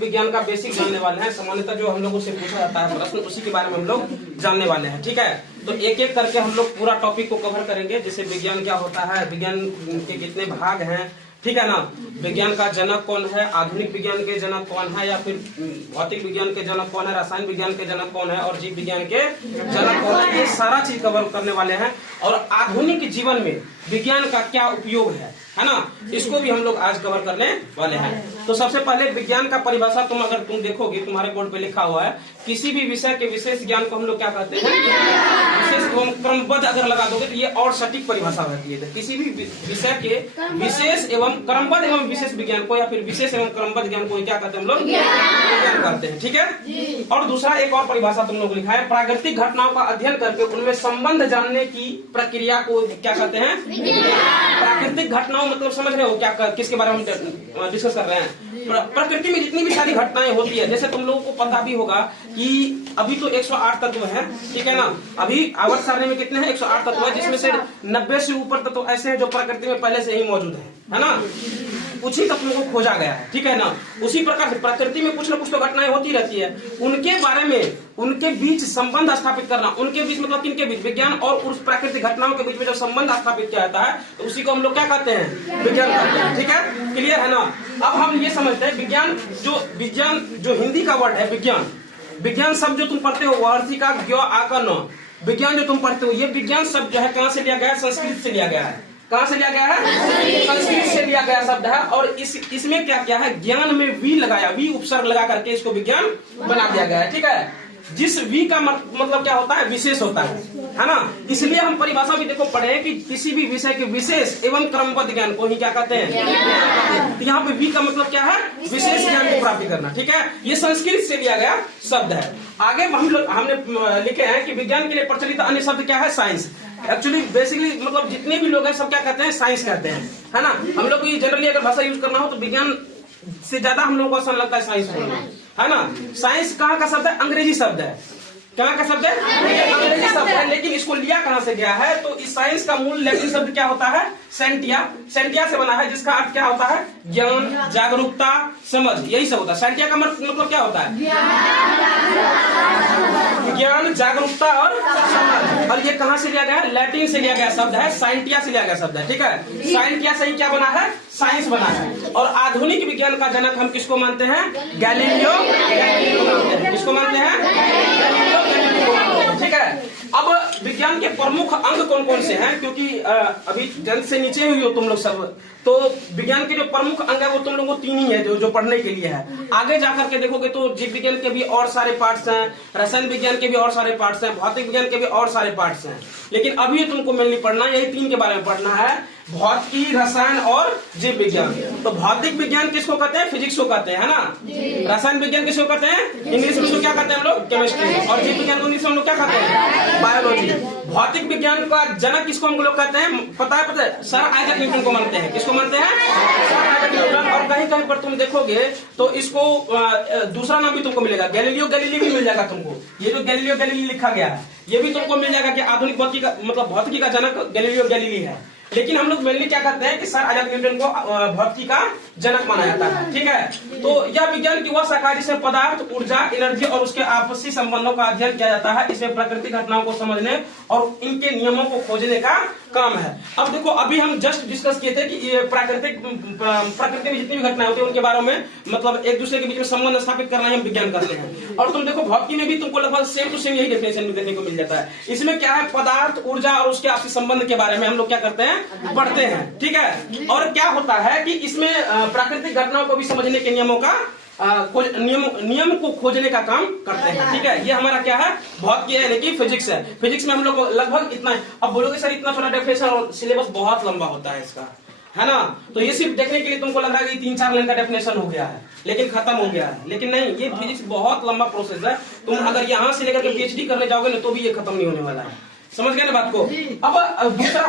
विज्ञान का बेसिक जानने वाले हैं। सामान्यतः जो हम लोगों से पूछा जाता है प्रश्न, उसी के बारे में हम लोग जानने वाले हैं। ठीक है, तो एक एक करके हम लोग पूरा टॉपिक को कवर करेंगे। जैसे विज्ञान क्या होता है, विज्ञान के कितने भाग हैं, ठीक है ना, विज्ञान का जनक कौन है, आधुनिक विज्ञान के जनक कौन है, या फिर भौतिक विज्ञान के जनक कौन है, रसायन विज्ञान के जनक कौन है, और जीव विज्ञान के जनक कौन है, ये सारा चीज कवर करने वाले हैं। और आधुनिक जीवन में विज्ञान का क्या उपयोग है ना, इसको भी हम लोग आज कवर करने वाले हैं। तो सबसे पहले विज्ञान का परिभाषा अगर तुम देखोगे, तुम्हारे बोर्ड पे लिखा हुआ है, किसी भी विषय के विशेष ज्ञान को हम लोग क्या कहते हैं, विशेष क्रमबद्ध अगर लगा दोगे तो ये और सटीक परिभाषा रहती है। किसी भी विषय के विशेष एवं क्रमबद्ध एवं विशेष विज्ञान को, या फिर विशेष एवं क्रमबद्ध ज्ञान को क्या कहते हैं हम लोग, विज्ञान कहते हैं। ठीक है, और दूसरा एक और परिभाषा तुम लोग लिखा है, प्राकृतिक घटनाओं का अध्ययन करके उनमें संबंध जानने की प्रक्रिया को क्या कहते हैं, प्राकृतिक घटनाओं मतलब समझ रहे हो क्या, किसके बारे में हम डिस्कस कर रहे हैं। प्रकृति में जितनी भी सारी घटनाएं होती है, जैसे तुम लोगों को पता भी होगा कि अभी तो 108 तत्व हैं, ठीक है ना, अभी आवर्त सारणी में कितने हैं, 108 तत्व है, जिसमें से 90 से ऊपर तत्व ऐसे हैं जो प्रकृति में पहले से ही मौजूद है ना, उसी तत्वों को खोजा गया है। ठीक है ना, उसी प्रकार से प्रकृति में कुछ न कुछ तो घटनाएं होती रहती है, उनके बारे में, उनके बीच संबंध स्थापित करना, उनके बीच मतलब किनके बीच, विज्ञान और उस प्राकृतिक घटनाओं के बीच में जो संबंध स्थापित किया जाता है, तो उसी को हम लोग क्या कहते हैं, विज्ञान कहते हैं। ठीक है, क्लियर है ना। अब हम ये समझते हैं विज्ञान जो हिंदी का वर्ड है विज्ञान शब्द जो तुम पढ़ते हो, वर्षी का ज्ञ आकर न, विज्ञान जो तुम पढ़ते हो, ये विज्ञान शब्द जो है कहाँ से लिया गया है, संस्कृत से लिया गया है। कहाँ से लिया गया है, संस्कृत से लिया गया शब्द है। और इसमें क्या क्या है, ज्ञान में वी लगाया, वी उपसर्ग लगा करके इसको विज्ञान बना दिया गया है। ठीक है, जिस वी का मतलब क्या होता है, विशेष होता है ना। इसलिए हम परिभाषा भी देखो पढ़े कि किसी भी विषय के विशेष एवं क्रमबद्ध ज्ञान को ही क्या कहते हैं। तो यहाँ पे वी का मतलब क्या है, विशेष ज्ञान को प्राप्त करना। ठीक है, ये संस्कृत से लिया गया शब्द है। आगे हमने लिखे हैं कि विज्ञान के लिए प्रचलित अन्य शब्द क्या है, साइंस। एक्चुअली बेसिकली मतलब जितने भी लोग हैं सब क्या कहते हैं, साइंस कहते हैं, है ना। हम लोग को जनरली अगर भाषा यूज करना हो तो विज्ञान से ज्यादा हम लोगों को आसान लगता है साइंस बोलना, है ना। साइंस कहाँ का शब्द है, अंग्रेजी शब्द है। कहाँ का शब्द है, अंग्रेजी शब्द है, लेकिन इसको लिया कहाँ से गया है, तो इस साइंस का मूल लैटिन शब्द क्या होता है, सेंटिया से बना है, जिसका अर्थ क्या होता है, ज्ञान, जागरूकता, समझ, यही सब होता है। सेंटिया का मतलब क्या होता है, ज्ञान, जागरूकता और समझ। और ये कहाँ से लिया गया है, लैटिन से लिया गया शब्द है, साइंटिया से लिया गया शब्द है। ठीक है, साइंटिया से ही क्या बना है, साइंस बना है। और आधुनिक विज्ञान का जनक हम किसको मानते हैं, गैलीलियो मानते हैं। किसको मानते हैं, गैलीलियो मानते हैं। ठीक है, अब विज्ञान के प्रमुख अंग कौन कौन से हैं, क्योंकि अभी जन्म से नीचे हुई हो तुम लोग सब, तो विज्ञान के जो प्रमुख अंग है वो तुम लोगों को 3 ही है जो पढ़ने के लिए है। आगे जाकर के देखोगे तो जीव विज्ञान के भी और सारे पार्ट्स हैं, रसायन विज्ञान के भी और सारे पार्ट्स हैं, भौतिक विज्ञान के भी और सारे पार्ट्स हैं। लेकिन अभी तुमको मेनली पढ़ना यही 3 के बारे में पढ़ना है, भौतिकी, रसायन और जीव विज्ञान। तो भौतिक विज्ञान किसको कहते हैं, फिजिक्स को कहते हैं, है ना। रसायन विज्ञान किसको कहते हैं, इंग्लिश में उसको क्या कहते हैं हम लोग, केमिस्ट्री। और जीव विज्ञान को इंग्लिश में हम लोग क्या कहते हैं, बायोलॉजी। भौतिक विज्ञान का जनक किसको हम लोग कहते हैं, पता है, सर आइजैक न्यूटन को मानते हैं। किसको मानते हैं, सर आइजैक न्यूटन। और कहीं कहीं पर तुम देखोगे तो इसको दूसरा नाम भी तुमको मिलेगा, गैलीलियो गैलीली भी मिल जाएगा तुमको। ये जो गैलीलियो गैलीली लिखा गया है ये भी तुमको मिल जाएगा कि आधुनिक भौतिकी का मतलब भौतिकी का जनक गैलीलियो गैलीली है। लेकिन हम लोग मेनली क्या करते हैं कि सर आइजैक न्यूटन को भौतिकी का जनक माना जाता है। ठीक है, तो यह विज्ञान की वह शाखा जिसमें पदार्थ, ऊर्जा, एनर्जी और उसके आपसी संबंधों का अध्ययन किया जाता है। इसमें प्राकृतिक घटनाओं को समझने और इनके नियमों को खोजने का काम है। अब देखो, अभी हम जस्ट डिस्कस किए थे कि ये प्रकृति में जितनी भी घटनाएं होती है उनके बारे में मतलब एक दूसरे के बीच में संबंध स्थापित करना ही हम विज्ञान करते हैं। और तुम देखो भौतिकी में भी तुमको लगभग सेम टू सेम यही डेफिनेशन देखने को मिल जाता है। इसमें क्या है, पदार्थ, ऊर्जा और उसके आपसी संबंध के बारे में हम लोग क्या करते हैं, पढ़ते हैं। ठीक है, और क्या होता है कि इसमें प्राकृतिक घटनाओं को भी समझने के नियमों का नियम को खोजने का काम करते हैं। ठीक है, ये हमारा क्या है, भौतिकी है, लेकिन फिजिक्स है। फिजिक्स में हम लोग लगभग इतना है। अब बोलोगे सर इतना छोटा डेफिनेशन और सिलेबस बहुत लंबा होता है इसका, है ना। तो ये सिर्फ देखने के लिए तुमको लग रहा है कि 3-4 लाइन का डेफिनेशन हो गया है, लेकिन खत्म हो गया है। लेकिन नहीं, ये फिजिक्स बहुत लंबा प्रोसेस है। तुम अगर यहाँ से लेकर के PhD करने जाओगे ना तो भी ये खत्म नहीं होने वाला है। समझ गए ना बात को। अब दूसरा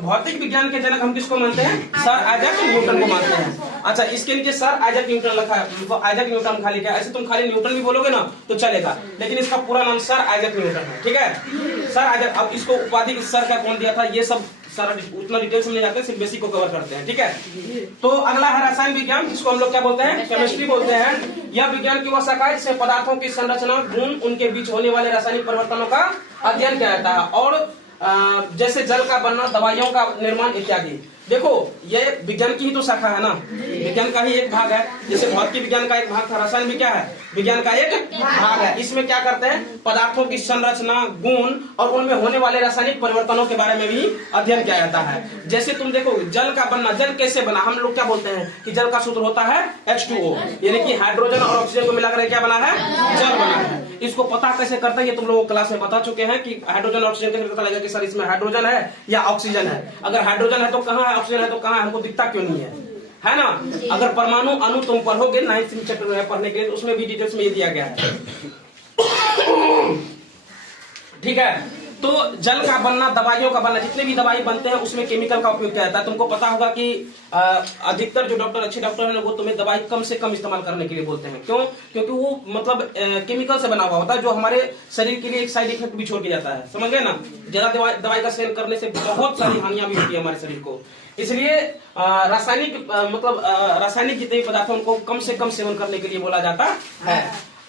भौतिक विज्ञान के जनक हम किसको मानते हैं, सर आइजैक न्यूटन को मानते हैं। अच्छा, इसके नीचे सर आइजैक न्यूटन लिखा है, तो आइजैक न्यूटन खाली क्या, ऐसे तुम खाली न्यूटन भी बोलोगे ना तो चलेगा, लेकिन इसका पूरा नाम सर आइजैक न्यूटन है। ठीक है, सर आइजैक। अब इसको उपाधि सर का कौन दिया था, ये सब सारा उतना डिटेल्स में नहीं जाते, सिर्फ बेसिक को कवर करते हैं, ठीक है। तो अगला है रसायन विज्ञान, जिसको हम लोग क्या बोलते हैं, केमिस्ट्री बोलते हैं। यह विज्ञान की वह शाखा है जिसमें पदार्थों की संरचना, गुण, उनके बीच होने वाले रासायनिक परिवर्तनों का अध्ययन किया जाता है, और जैसे जल का बनना, दवाइयों का निर्माण इत्यादि। देखो ये विज्ञान की ही तो शाखा है ना, विज्ञान का ही एक भाग है। जैसे भौतिक विज्ञान का एक भाग था, रसायन भी क्या है, विज्ञान का एक भाग है। इसमें क्या करते हैं, पदार्थों की संरचना, गुण और उनमें होने वाले रासायनिक परिवर्तनों के बारे में भी अध्ययन किया जाता है। जैसे तुम देखो जल का बनना, जल कैसे बना, हम लोग क्या बोलते हैं कि जल का सूत्र होता है H2O, यानी कि हाइड्रोजन और ऑक्सीजन को मिलाकर क्या बना है, जल बना है। इसको पता कैसे करते हैं, ये तुम लोग क्लास में बता चुके हैं कि हाइड्रोजन और ऑक्सीजन कैसे पता लगेगा कि सर इसमें हाइड्रोजन है या ऑक्सीजन है। अगर हाइड्रोजन है तो कहाँ है, ऑक्सीजन है तो कहाँ है, हमको दिखता क्यों नहीं है ना। अगर परमाणु अणु तुम पढ़ोगे 9th चैप्टर में पढ़ने के लिए, तो उसमें भी डिटेल्स में ये दिया गया है, ठीक है। तो जल का बनना, दवाइयों का बनना, जितने भी दवाई बनते हैं उसमें केमिकल का उपयोग किया जाता है। तुमको पता होगा कि अधिकतर जो डॉक्टर, अच्छे डॉक्टर हैं, वो तुम्हें दवाई कम से कम इस्तेमाल करने के लिए बोलते हैं। क्यों? क्योंकि वो मतलब केमिकल से बना हुआ होता है, जो हमारे शरीर के लिए एक साइड इफेक्ट भी छोड़ के जाता है, समझ गए ना। ज्यादा दवाई का सेवन करने से बहुत सारी हानियां भी होती है हमारे शरीर को। इसलिए रासायनिक मतलब रासायनिक जितने पदार्थ हैं उनको कम से कम सेवन करने के लिए बोला जाता है।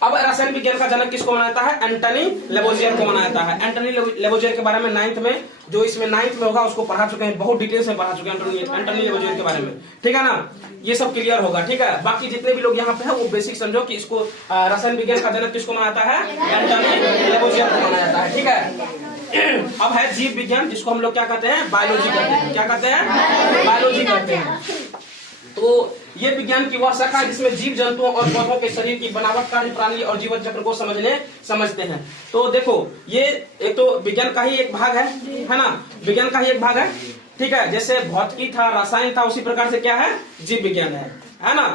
अब रासायनिक विज्ञान का जनक किसको माना जाता है, एंटनी लेवोजियर को माना जाता है। एंटनी लेवोजियर के बारे में 9th में, जो इसमें 9th में होगा उसको पढ़ा चुके हैं, बहुत डिटेल से पढ़ा चुके हैं एंटनी लेवोजियर के बारे में, ठीक है ना। ये सब क्लियर होगा, ठीक है। बाकी जितने भी लोग यहाँ पे हैं वो बेसिक समझो कि इसको रासायनिक विज्ञान का जनक किसको माना जाता है, एंटनी लेवोजियर को माना जाता है, ठीक है। अब है जीव विज्ञान, जिसको हम लोग क्या कहते हैं, बायोलॉजी कहते हैं। क्या कहते हैं, बायोलॉजी कहते हैं। तो ये विज्ञान की वह शाखा है जिसमें जीव जंतुओं और पौधों के शरीर की बनावट, कार्य प्रणाली और जीवन चक्र को समझते हैं। तो देखो ये एक तो विज्ञान का ही एक भाग है ना, विज्ञान का ही एक भाग है, ठीक है। जैसे भौतिकी था, रसायन था, उसी प्रकार से क्या है, जीव विज्ञान है ना।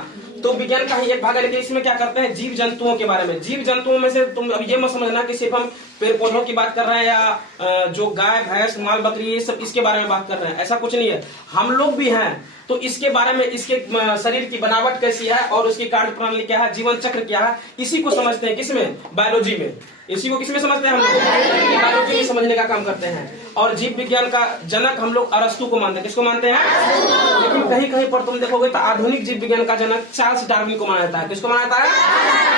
तो विज्ञान का ही एक भाग है, लेकिन इसमें क्या करते हैं, जीव जंतुओं के बारे में। जीव जंतुओं में से तुम अब ये मत समझना कि सिर्फ हम पेड़ पौधों की बात कर रहे हैं या जो गाय भैंस माल बकरी ये सब इसके बारे में बात कर रहे हैं, ऐसा कुछ नहीं है। हम लोग भी हैं, तो इसके बारे में, इसके शरीर की बनावट कैसी है और उसकी कार्य प्रणाली क्या है, जीवन चक्र क्या है, इसी को समझते हैं। किसमें, बायोलॉजी में। इसी को किसमें समझते हैं हम लोग, बायोलॉजी में समझने का काम करते हैं। और जीव विज्ञान का जनक हम लोग अरस्तु को मानते हैं। किसको मानते हैं, लेकिन कहीं कहीं पर तुम देखोगे तो आधुनिक जीव विज्ञान का जनक चार्ल्स डार्विन को माना जाता है। किसको माना जाता है,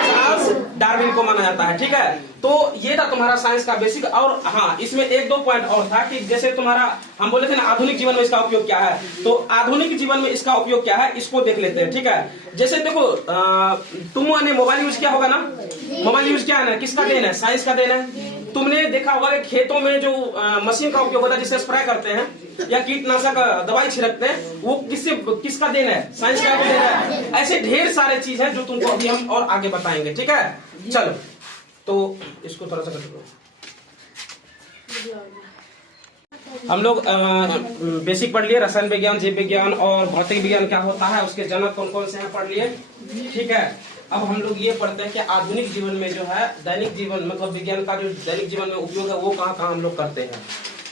चार्ल्स डार्विन को माना जाता है, ठीक है। तो ये था तुम्हारा साइंस का बेसिक। और हाँ, इसमें एक दो पॉइंट और था कि जैसे तुम्हारा हम बोले थे ना आधुनिक जीवन में इसका उपयोग क्या है, तो आधुनिक जीवन में इसका उपयोग क्या है इसको देख लेते हैं, ठीक है। जैसे देखो तुमने मोबाइल यूज किया होगा ना, मोबाइल यूज किया है ना, किसका देन है, साइंस का देन है। तुमने देखा होगा कि खेतों में जो मशीन का उपयोग होता है, जिससे स्प्रे करते हैं या कीटनाशक दवाई छिड़कते हैं, वो किसका देन है, साइंस का देन है। ऐसे ढेर सारे चीज है जो तुमको अभी हम और आगे बताएंगे, ठीक है। चलो तो इसको थोड़ा सा कर दो। हम लोग बेसिक पढ़ लिए, रसायन विज्ञान, जीव विज्ञान और भौतिक विज्ञान क्या होता है, उसके जनक कौन कौन से हैं पढ़ लिए, ठीक है। अब हम लोग ये पढ़ते हैं कि आधुनिक जीवन में जो है दैनिक जीवन मतलब विज्ञान का जो दैनिक जीवन में उपयोग है वो कहाँ कहाँ हम लोग करते हैं।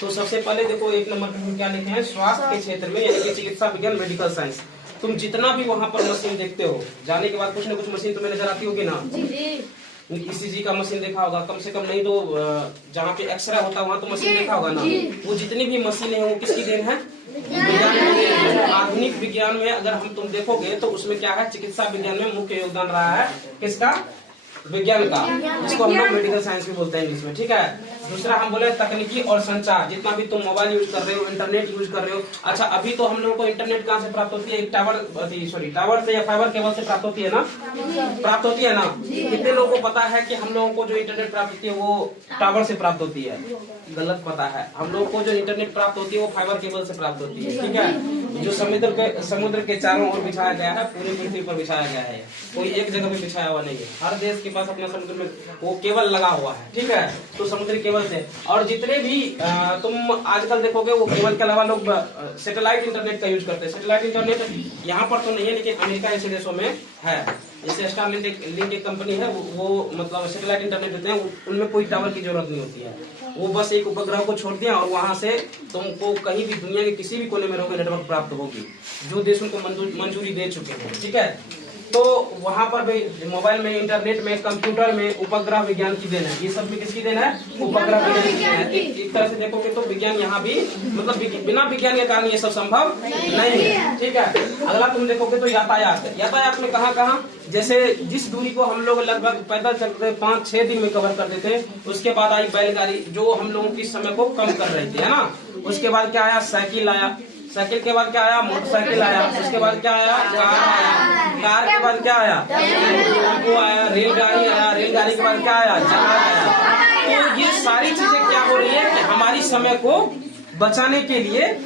तो सबसे पहले देखो 1 नंबर पे हम क्या लिखे हैं, स्वास्थ्य के क्षेत्र में, यानी कि चिकित्सा विज्ञान, मेडिकल साइंस। तुम जितना भी वहाँ पर मशीन देखते हो, जाने के बाद कुछ न कुछ मशीन तुम्हें नजर आती होगी ना। ECG का मशीन देखा होगा, कम से कम नहीं तो जहाँ पे एक्सरे होता है वहाँ तो मशीन देखा होगा ना। वो जितनी भी मशीनें हैं वो किसकी देन है, विज्ञान। आधुनिक विज्ञान में अगर हम तुम देखोगे तो उसमें क्या है, चिकित्सा विज्ञान में मुख्य योगदान रहा है किसका, विज्ञान का, जिसको हम लोग मेडिकल साइंस भी बोलते हैं इंग्लिश में, ठीक है। दूसरा हम बोले तकनीकी और संचार, जितना भी तुम मोबाइल यूज कर रहे हो, इंटरनेट यूज कर रहे हो। अच्छा अभी तो हम लोगों को इंटरनेट कहाँ से प्राप्त होती है, एक टावर से या फाइबर केबल से प्राप्त होती है ना, प्राप्त होती है ना। कितने लोगों को पता है कि हम लोगों को जो इंटरनेट प्राप्त होती है वो टावर से प्राप्त होती है, गलत पता है। हम लोगों को जो इंटरनेट प्राप्त होती है वो फाइबर केबल से प्राप्त होती है, ठीक है। जो समुद्र के चारों ओर बिछाया गया है, पूरी पृथ्वी पर बिछाया गया है, कोई एक जगह पे बिछाया हुआ नहीं है। हर देश के पास अपने समुद्र में वो केबल लगा हुआ है, ठीक है। तो समुद्री केबल से, और जितने भी तुम आजकल देखोगे वो केबल के अलावा लोग सैटेलाइट इंटरनेट का यूज करते हैं। सैटेलाइट इंटरनेट यहाँ पर तो नहीं है, लेकिन अमेरिका ऐसे देशों में है। जैसे स्टारलिंक एक कंपनी है, वो मतलब सैटेलाइट इंटरनेट देते हैं, उनमें कोई टावर की जरूरत नहीं होती है। वो बस एक उपग्रह को छोड़ दिया और वहां से तुमको कहीं भी दुनिया के किसी भी कोने में रहोगे नेटवर्क प्राप्त होगी, जो देश उनको मंजूरी दे चुके हैं, ठीक है। तो वहां पर भी मोबाइल में, इंटरनेट में, कंप्यूटर में उपग्रह विज्ञान की देन है। ये सब में किसकी देन है? उपग्रह विज्ञान की देन है। एक तरह से देखोगे तो विज्ञान यहाँ भी मतलब बिना विज्ञान के कारण ये सब संभव नहीं है। ठीक है, अगला तुम देखोगे तो यातायात। यातायात में कहाँ जैसे जिस दूरी को हम लोग लगभग पैदल चलते 5-6 दिन में कवर करते थे, उसके बाद आई बैलगाड़ी जो हम लोगों के समय को कम कर रही थी, है ना। उसके बाद क्या आया? साइकिल आया। साइकिल के बाद क्या आया? मोटरसाइकिल आया। उसके बाद क्या आया? कार आया। कार के बाद क्या आया? टेम्पो आया। रेलगाड़ी आया। रेलगाड़ी के बाद क्या आया? जहाज आया। तो ये सारी चीजें क्या हो रही है कि हमारी समय को बचाने के लिए,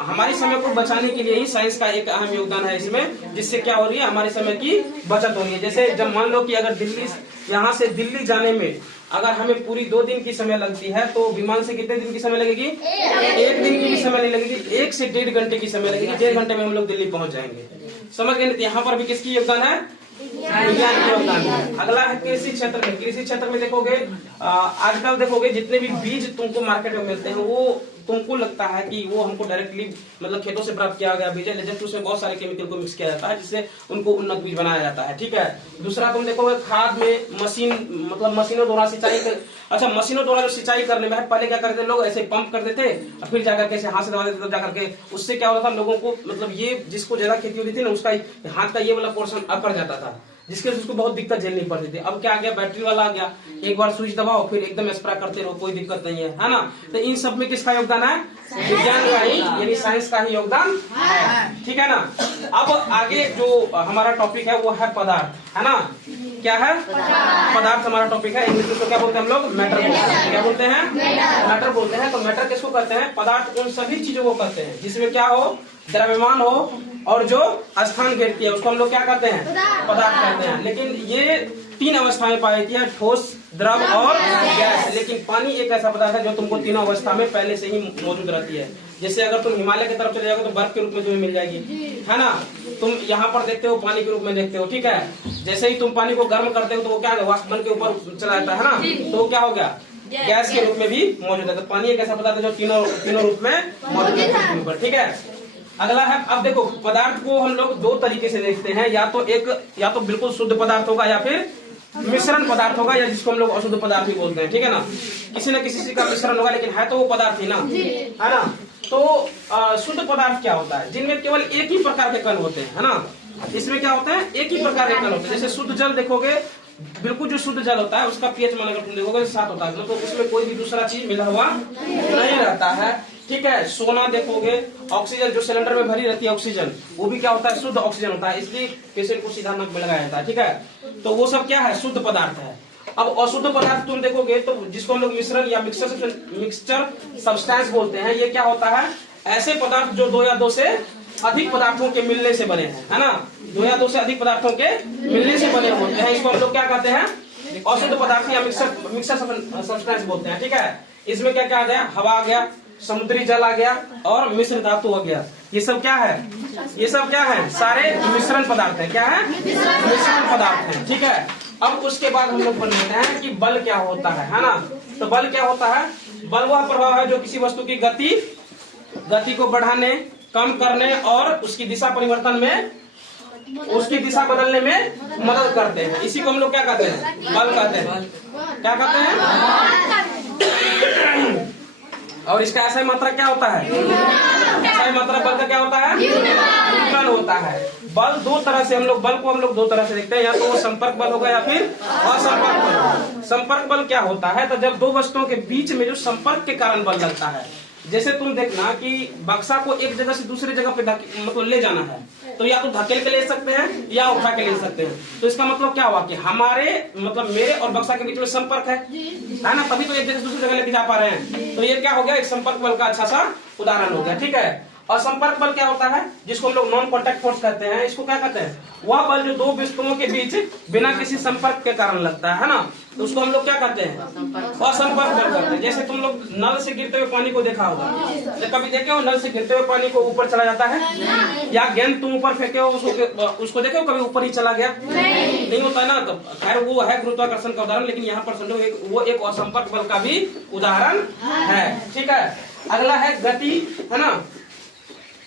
हमारे समय को बचाने के लिए ही साइंस का एक अहम योगदान है इसमें, जिससे क्या हो रही है? हमारे समय की बचत हो रही है। जैसे जब मान लो कि अगर दिल्ली, यहाँ से दिल्ली जाने में अगर हमें पूरी 2 दिन की समय लगती है, तो विमान से कितने दिन की समय लगेगी? 1 दिन की भी समय नहीं लगेगी, 1 से 1.5 घंटे की समय लगेगी। 1.5 घंटे में हम लोग दिल्ली पहुंच जाएंगे। समझ गए? यहाँ पर भी किसकी योगदान है? विज्ञान की योगदान है। अगला है कृषि क्षेत्र में। कृषि क्षेत्र में देखोगे आजकल देखोगे जितने भी बीज तुमको मार्केट में मिलते हैं, वो तुमको लगता है कि वो हमको डायरेक्टली मतलब खेतों से प्राप्त किया गया बीज है, लेकिन उसमें बहुत सारे केमिकल को मिक्स किया जाता है, जिससे उनको उन्नत बीज बनाया जाता है। ठीक है। दूसरा तुम देखोगे खाद में मशीन, मतलब मशीनों द्वारा सिंचाई कर, अच्छा मशीनों द्वारा जो सिंचाई करने में पहले क्या करते लोग? ऐसे पंप करते थे और फिर जाकर के हाथ से दबा देते थे जाकर के। उससे क्या होता था लोगों को, मतलब ये जिसको ज्यादा खेती होती थी ना, उसका हाथ का ये वाला पोर्शन अकड़ जाता था, जिसके उसको बहुत दिक्कत झेलनी पड़ती थी। अब क्या आ गया? बैटरी वाला आ गया, एक बार स्विच दबाओ फिर एकदम स्प्रे करते रहो, कोई दिक्कत नहीं है ना। तो इन सब में किसका योगदान है? विज्ञान का ही, यानी साइंस का ही योगदान है। ठीक है ना। अब आगे जो हमारा टॉपिक है वो है पदार्थ, है ना। क्या है? पदार्थ हमारा टॉपिक है। इंग्लिश में तो क्या बोलते हैं हम लोग? मैटर बोलते हैं। क्या बोलते हैं? मैटर बोलते हैं। तो मैटर किसको कहते हैं? पदार्थ उन सभी चीजों को कहते हैं जिसमें क्या हो? द्रव्यमान हो और जो स्थान घेरती है, उसको हम लोग क्या कहते हैं? पदार्थ कहते हैं। लेकिन ये 3 अवस्थाएं पाई जाती है, ठोस, द्रव और गैस। लेकिन पानी एक ऐसा पदार्थ है जो तुमको तीनों अवस्था में पहले से ही मौजूद रहती है। जैसे अगर तुम हिमालय की तरफ चले जाओगे तो बर्फ के रूप में तुम्हें मिल जाएगी, है ना। तुम यहाँ पर देखते हो पानी के रूप में देखते हो। ठीक है। जैसे ही तुम पानी को गर्म करते हो तो वो क्या है? वाष्प बन के ऊपर चला जाता है ना, तो क्या हो गया? गैस के रूप में भी मौजूद है। तो पानी एक ऐसा पदार्थ है जो तीनों रूप में मौजूद है। ठीक है। अगला है, अब देखो पदार्थ को हम लोग 2 तरीके से देखते हैं, या तो बिल्कुल शुद्ध पदार्थ होगा या फिर मिश्रण पदार्थ होगा, या जिसको हम लोग अशुद्ध पदार्थ भी बोलते हैं। ठीक है ना। किसी न किसी का मिश्रण होगा, लेकिन है तो वो पदार्थ ही ना, है ना। तो शुद्ध पदार्थ क्या होता है? जिनमें केवल एक ही प्रकार के कण होते हैं, है ना। इसमें क्या होता है? एक ही प्रकार के कण होते हैं। जैसे शुद्ध जल देखोगे, बिल्कुल जो शुद्ध जल होता है उसका पीएच मान अगर तुम देखोगे 7 होता है, मतलब तो उसमें कोई भी दूसरा चीज मिला हुआ नहीं रहता है। ठीक है। सोना देखोगे, ऑक्सीजन जो सिलेंडर में भरी रहती है ऑक्सीजन, वो भी क्या होता है? शुद्ध ऑक्सीजन होता है, इसलिए पेशेंट को सीधा नक में लगाया जाता है। ठीक है। तो वो सब क्या है? शुद्ध पदार्थ है। अब अशुद्ध पदार्थ तुम देखोगे तो जिसको हम लोग मिश्रण या मिक्सचर सब्सटेंस बोलते हैं, ये क्या होता है? ऐसे पदार्थ जो 2 या 2 से अधिक पदार्थों के मिलने से बने हैं, है ना। 2 या 2 से अधिक पदार्थों के मिलने से बने होते हैं, इसको हम लोग क्या कहते हैं? अशुद्ध पदार्थ या मिक्सर सब्सटेंस बोलते हैं। ठीक है। इसमें क्या क्या आ गया? हवा आ गया, समुद्री जल आ गया और मिश्र धातु आ गया। ये सब क्या है? ये सब क्या है? सारे मिश्रण पदार्थ है। क्या है? मिश्रण पदार्थ है। ठीक है। अब उसके बाद हम लोग बनते हैं कि बल क्या होता है ना। तो बल क्या होता है? बल वह प्रभाव है जो किसी वस्तु की गति को बढ़ाने, कम करने और उसकी दिशा परिवर्तन में, उसकी दिशा बदलने में मदद करते हैं। इसी को हम लोग क्या कहते हैं? बल कहते हैं। क्या कहते हैं? और इसका ऐसा मात्रा क्या होता है? ऐसा मात्रा बल का क्या होता है? न्यूटन होता है। बल 2 तरह से हम लोग 2 तरह से देखते हैं, या तो वो संपर्क बल होगा या फिर असंपर्क बल। संपर्क बल क्या होता है? तो जब 2 वस्तुओं के बीच में जो संपर्क के कारण बल लगता है, जैसे तुम देखना कि बक्सा को एक जगह से दूसरी जगह पे मतलब ले जाना है, तो या तो धकेल के ले सकते हैं या उठा के ले सकते हैं। तो इसका मतलब क्या हुआ कि हमारे मतलब मेरे और बक्सा के बीच में संपर्क है ना, तभी तो एक जगह से दूसरी जगह लेके जा पा रहे हैं। तो ये क्या हो गया? एक संपर्क बल का अच्छा सा उदाहरण हो गया। ठीक है। और संपर्क बल क्या होता है? जिसको हम लोग नॉन कॉन्टैक्ट फोर्स कहते हैं। इसको क्या कहते हैं? वह बल जो 2 वस्तुओं के बीच बिना किसी संपर्क के कारण लगता है ना, तो उसको हम लोग क्या कहते हैं? असंपर्क बल कहते हैं। जैसे तुम लोग नल से गिरते हुए पानी को देखा होगा, कभी देखे हो नल से गिरते हुए पानी को ऊपर चला जाता है? या गेंद तुम ऊपर फेंके हो उसको देखे हो कभी ऊपर ही चला गया? नहीं होता ना। तो खैर वो है गुरुत्वाकर्षण का उदाहरण, लेकिन यहाँ पर समझो वो एक असंपर्क बल का भी उदाहरण है। ठीक है। अगला है गति, है ना।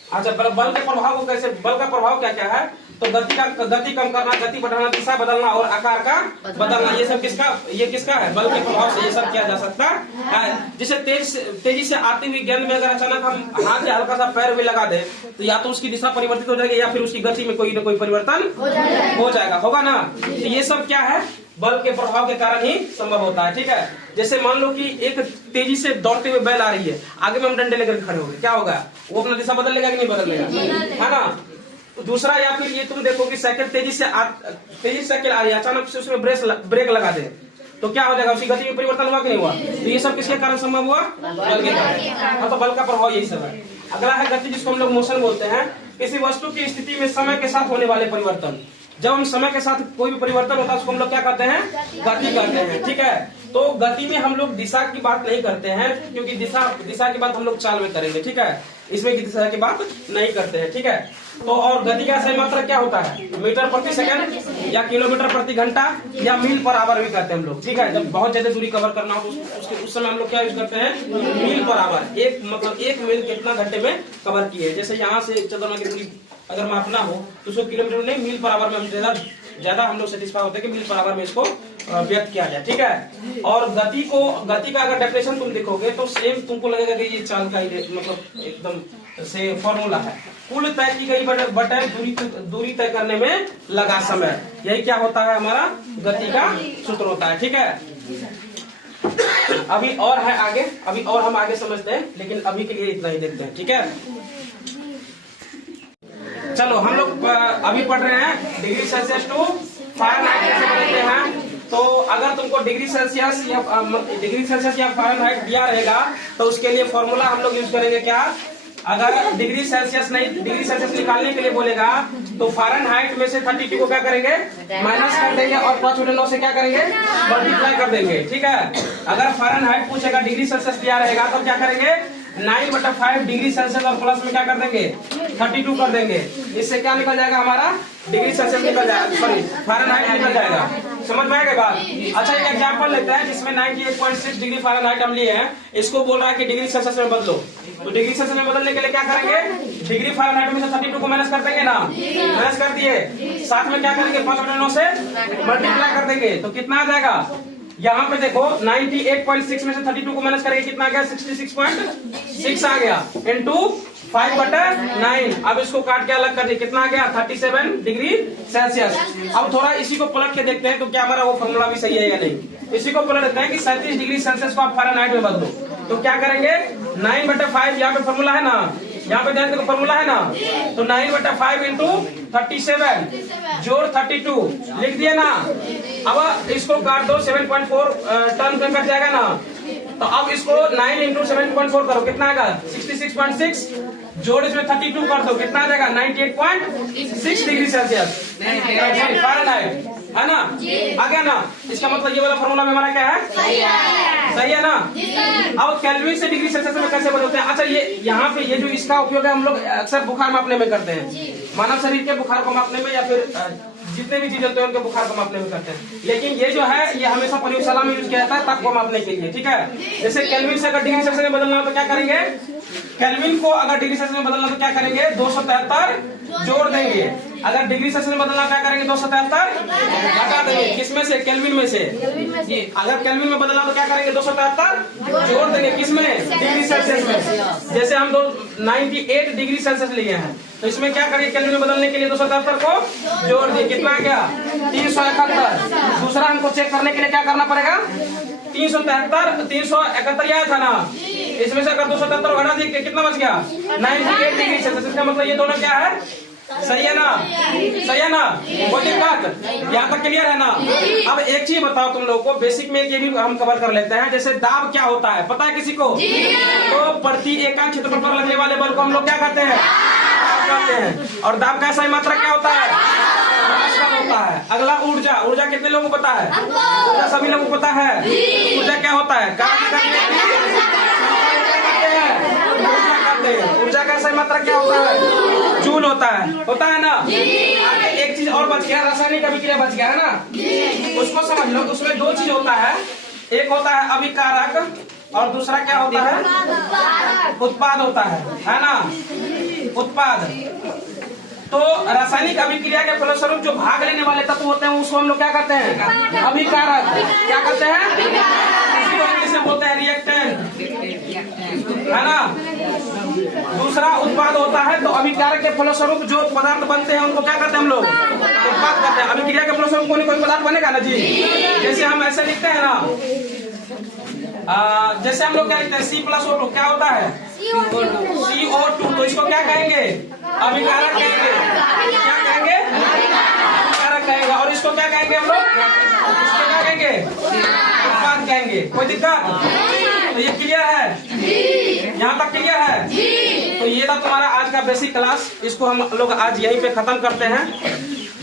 अच्छा, बल के प्रभाव को कैसे? बल का प्रभाव क्या क्या है? तो गति कम करना, गति बढ़ाना, दिशा बदलना और आकार का बदलना, ये सब किसका है? बल के प्रभाव से ये सब किया जा सकता है। जिसे तेजी से आती हुई गेंद में अगर अचानक हम हाथ या हल्का सा पैर भी लगा दे तो या तो उसकी दिशा परिवर्तित हो जाएगी या फिर उसकी गति में कोई न कोई परिवर्तन हो जाएगा, होगा ना। तो ये सब क्या है? बल के प्रभाव के कारण ही संभव होता है, ठीक है। जैसे मान लो कि एक तेजी से दौड़ते हुए बैल आ रही है, आगे में हम डंडे लेकर खड़े हो गए, क्या होगा? वो अपना दिशा बदल लेगा कि नहीं बदल लेगा, है ना। दूसरा, या फिर ये तुम देखो कि साइकिल तेजी से साइकिल आ रही है, अचानक से उसमें ब्रेक लगा दे तो क्या हो जाएगा? उसकी गति में परिवर्तन हुआ कि नहीं हुआ? तो ये सब किसके कारण संभव हुआ? बल के कारण। हाँ, तो बल का प्रभाव यही सब है। अगला है गति, जिसको हम लोग मोशन बोलते हैं। किसी वस्तु की स्थिति में समय के साथ होने वाले परिवर्तन। जब हम समय के साथ कोई भी परिवर्तन होता है उसको हम लोग क्या कहते हैं? गति कहते हैं, ठीक है। तो गति में हम लोग दिशा की बात नहीं करते हैं, क्योंकि दिशा की बात हम लोग चाल में करेंगे, ठीक है। इसमें की दिशा की बात नहीं करते हैं, ठीक है। तो और गति का सही मात्रा क्या होता है? मीटर प्रति सेकंड या किलोमीटर प्रति घंटा या मील पर आवर भी कहते हैं हम लोग, ठीक है। जब बहुत ज्यादा दूरी कवर करना हो तो उस समय हम लोग क्या यूज करते हैं? मील पर आवर। एक मील कितना घंटे में कवर किए। जैसे यहाँ से चंद्रमा की दूरी अगर मापना हो तो 100 किलोमीटर नहीं, मील पर आवर में हम ज्यादा हम लोग सेटिस्फाई होते हैं कि मील पर आवर में इसको व्यक्त किया जाए, ठीक है। और गति का अगर डेफिनेशन तुम देखोगे तो सेम तुमको लगेगा कि ये चाल का ही मतलब एकदम से फॉर्मूला है। कुल तय की गई बटे दूरी तय करने में लगा समय, यही क्या होता है? हमारा गति का सूत्र होता है, ठीक है। अभी और है आगे, अभी और हम आगे समझते हैं, लेकिन अभी के लिए इतना ही देखते हैं, ठीक है। चलो हम लोग अभी पढ़ रहे हैं डिग्री सेल्सियस टू फ़ारेनहाइट कैसे बदलते हैं। तो अगर तुमको डिग्री सेल्सियस या फ़ारेनहाइट दिया रहेगा तो उसके लिए फॉर्मूला हम लोग यूज करेंगे क्या? अगर डिग्री सेल्सियस निकालने के लिए बोलेगा तो फ़ारेनहाइट में से 32 को क्या करेंगे? माइनस कर देंगे और 5/9 से क्या करेंगे? मल्टीप्लाई कर देंगे, ठीक है। अगर फ़ारेनहाइट पूछेगा, डिग्री सेल्सियस दिया रहेगा तो क्या करेंगे? 9/5 डिग्री सेल्सियस और प्लस में क्या कर देंगे? 32 कर देंगे। इससे क्या निकल जाएगा? हमारा डिग्री सेल्सियस निकल जाएगा, सॉरी फ़ारेनहाइट निकल जाएगा। समझ में आएगा बात? अच्छा, एक एग्जांपल लेते हैं जिसमें 98.6 डिग्री फ़ारेनहाइट हम लिए हैं। इसको बोल रहा है कि डिग्री सेल्सियस में बदलो, तो डिग्री सेल्सियस में बदलने के लिए क्या करेंगे? डिग्री फ़ारेनहाइट में से 32 को माइनस कर देंगे ना, माइनस कर दिए, साथ में क्या करेंगे? 5/9 से मल्टीप्लाई कर देंगे तो कितना आ जाएगा? यहाँ पे देखो 98.6 में से 32 को माइनस करेंगे, कितना आ गया? 66.6 आ गया, इंटू 5/9। अब इसको काट के अलग कर दिए, कितना आ गया? 37 डिग्री सेल्सियस। अब थोड़ा इसी को पलट के देखते हैं तो क्या हमारा वो फॉर्मूला भी सही है या नहीं। इसी को पलट देते हैं कि 37 डिग्री सेल्सियस को आप फ़ारेनहाइट में बदलो, तो क्या करेंगे? 9/5, यहाँ पे फॉर्मूला है ना, यहाँ पे ध्यान देखो फॉर्मूला है ना, तो 9/5 इंटू 37 जोड़ 32 लिख दिया ना। अब इसको काट दो, 7.4 टर्म में कट जाएगा ना। तो अब इसको 9 इंटू 7.4 करो, कितना आएगा? 66.6 जोड़ इसमें 32 कर दो, कितना आ जाएगा? 98.6 डिग्री सेल्सियस फ़ारेनहाइट, है ना। आ गया ना। इसका मतलब ये वाला फॉर्मूला में हमारा क्या है? सही है ना। अब केल्विन से डिग्री सेल्सियस में कैसे बदलते हैं? अच्छा, ये यहाँ पे ये जो इसका उपयोग है हम लोग अक्सर बुखार मापने में करते हैं, मानव शरीर के बुखार को मापने में या फिर जितने भी चीज होते हैं उनके बुखार को मापने में करते हैं। लेकिन ये जो है ये हमेशा प्रयोगशाला में यूज किया जाता है ताप को मापने के लिए, ठीक है। जैसे केल्विन से अगर डिग्री सेल्सियस में बदलना हो तो क्या करेंगे? केल्विन को अगर डिग्री सेल्सियस में बदलना तो क्या करेंगे? 273 जोड़ देंगे। अगर डिग्री सेल्सियस में बदलना क्या करेंगे? 273 हटा देंगे, किसमें से? केल्विन में से। अगर केल्विन में बदलना तो क्या करेंगे? 273 जोड़ देंगे, किसमें? डिग्री सेल्सियस में। जैसे हम 98 डिग्री सेल्सियस लिए हैं तो इसमें क्या करेंगे? केल्विन में बदलने के लिए 273 को जोड़ दिए, कितना आ गया? 371। दूसरा हमको चेक करने के लिए क्या करना पड़ेगा? 371 आया था ना, इसमें से अगर 273 घटा दिए कितना बच गया? 98 डिग्री सेल्सियस। इसका मतलब ये दोनों क्या है? सही है ना, सही है ना। कोई दिक्कत? यहाँ तक क्लियर है ना। अब एक चीज बताओ तुम लोगों को, बेसिक में ये भी हम कवर कर लेते हैं। जैसे दाब क्या होता है पता है किसी को? तो प्रति एकांक क्षेत्रफल पर लगने वाले बल को हम लोग क्या कहते हैं? कहते हैं। और दाब का सही मात्रा क्या होता है? होता है। अगला ऊर्जा। ऊर्जा कितने लोगों को पता है? ऊर्जा सभी लोगों को पता है। ऊर्जा क्या होता है? ऊर्जा का सही मात्रा क्या होता है? जूल होता है, होता है ना। एक चीज और बच गया, रासायनिक अभिक्रिया बच गया है ना, उसको समझ लो। उसमें दो चीज होता है, एक होता है अभिकारक और दूसरा क्या होता है? उत्पाद होता है ना। उत्पाद तो रासायनिक अभिक्रिया के फलस्वरूप जो भाग लेने वाले तत्व होते हैं उसको हम लोग क्या कहते हैं? अभिकारक। क्या कहते हैं? इसी को इंग्लिश में बोलते हैं रिएक्टेंट, है ना। दूसरा उत्पाद होता है, तो अभिकारक के फलस्वरूप जो पदार्थ बनते हैं उनको क्या कहते हैं हम लोग? उत्पाद कहते हैं। अभिक्रिया के फलस्वरूप कोई पदार्थ बनेगा ना जी। जैसे हम ऐसे लिखते हैं ना, जैसे हम लोग क्या लिखते हैं C+O2 क्या होता है? CO2। तो इसको क्या कहेंगे? अभिकारक कहेंगे। क्या कहेंगे? अभिकारक कहेंगे। और इसको क्या कहेंगे हम लोग? इसको क्या कहेंगे? उत्पाद कहेंगे। कोई दिक्कत? तो ये क्लियर है? यहाँ तक क्लियर है? तो ये था तुम्हारा आज का बेसिक क्लास। इसको हम लोग आज यहीं पे खत्म करते हैं।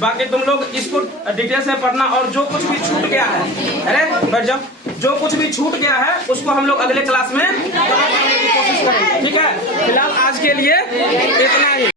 बाकी तुम लोग इसको डिटेल से पढ़ना, और जो कुछ भी छूट गया है, अरे बैठ जाओ, जो कुछ भी छूट गया है उसको हम लोग अगले क्लास में कवर करने की कोशिश करेंगे। ठीक है, फिलहाल आज के लिए इतना ही।